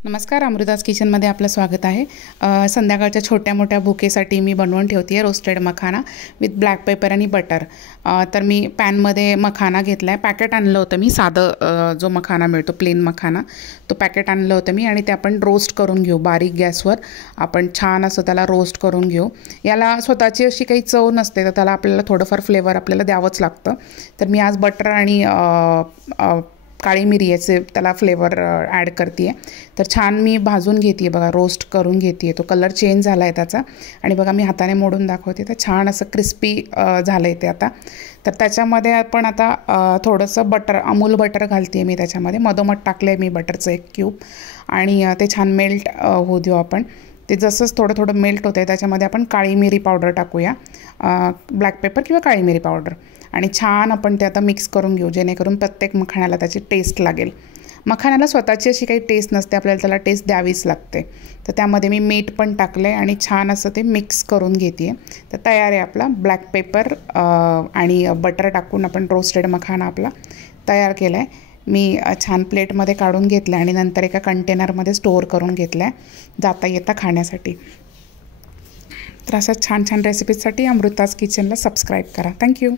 नमस्कार, अमृताज किचनमध्ये आपलं स्वागत आहे। संध्याकाळच्या छोट्या मोठ्या भुकेसाठी मी बनवून ठेवते आहे roasted makhana with black paper आणि बटर। तर मी पॅनमध्ये मखाना घेतला आहे, पॅकेट आणलं होतं मी, साधं जो मखाना मिळतो प्लेन मखाना, तो पॅकेट आणलं होतं मी आणि ते आपण रोस्ट करून घेऊ बारीक गॅसवर। आपण छान असं त्याला रोस्ट करून घेऊ। याला स्वतःची अशी काही चव नसते, तर त्याला आपल्याला थोडंफार फ्लेवर आपल्याला द्यावंच लागतं। तर मी आज बटर आणि काळी मिरी याचे त्याला फ्लेवर ॲड करते आहे। तर छान मी भाजून घेते आहे बघा, रोस्ट करून घेते आहे। तो कलर चेंज झाला आहे त्याचा आणि बघा मी हाताने मोडून दाखवते, तर छान असं क्रिस्पी झालं आहे ते आता। तर त्याच्यामध्ये आपण आता थोडंसं बटर, अमूल बटर घालते आहे मी त्याच्यामध्ये, मधोमध टाकलं आहे मी बटरचं एक क्यूब आणि ते छान मेल्ट होऊ देऊ आपण। ते जसंच थोडं थोडं मेल्ट होतं आहे त्याच्यामध्ये आपण काळी मिरी पावडर टाकूया, ब्लॅक पेपर किंवा काळी मिरी पावडर, आणि छान आपण ते आता मिक्स करून घेऊ, जेणेकरून प्रत्येक मखाण्याला त्याची टेस्ट लागेल। मखाण्याला स्वतःची अशी काही टेस्ट नसते, आपल्याला त्याला टेस्ट द्यावीच लागते। तर त्यामध्ये मी मीठ पण टाकलं आहे आणि छान असं ते मिक्स करून घेते आहे। तर तयार आहे आपला ब्लॅक पेपर आणि बटर टाकून आपण रोस्टेड मखाना आपला तयार केला आहे। मी छान प्लेटमध्ये काढून घेतलं आणि नंतर एका कंटेनरमध्ये स्टोअर करून घेतलं आहे जाता येता खाण्यासाठी। तर अशा छान छान रेसिपीजसाठी अमृताज किचनला सबस्क्राईब करा। थँक्यू।